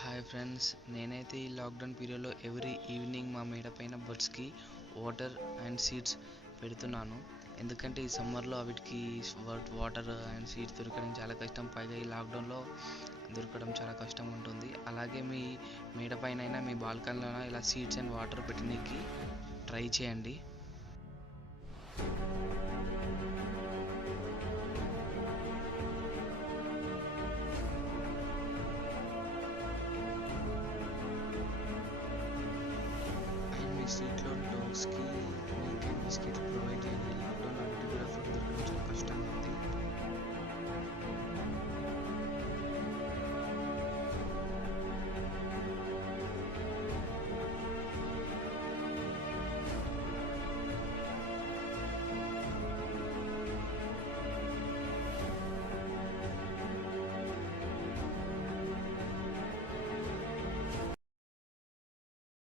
Hi friends. నేనైతే ఈ lockdown పీరియడ్లో ఎవ్రీ ఈవినింగ్ మా మేడ పైన బర్డ్స్కి వాటర్ అండ్ సీడ్స్ పెడుతున్నాను. ఎందుకంటే ఈ సమ్మర్లో వీటికి వాటర్ అండ్ సీడ్స్ దొరకడం చాలా కష్టం. పైగా ఈ లాక్డౌన్లో దొరకడం చాలా కష్టం ఉంటుంది. అలాగే మీ మేడ పైన మీ బాల్కనీలో ఇలా సీడ్స్ అండ్ వాటర్ పెట్టడానికి ట్రై చేయండి. అండ్ మీ స్ట్రీట్లో డాగ్స్కి మిల్క్ అండ్ బిస్కెట్ ప్రొవైడ్ చేయండి. లాక్డౌన్ వీటికి కూడా ఫుడ్ దొరకడం చాలా కష్టంగా ఉంది.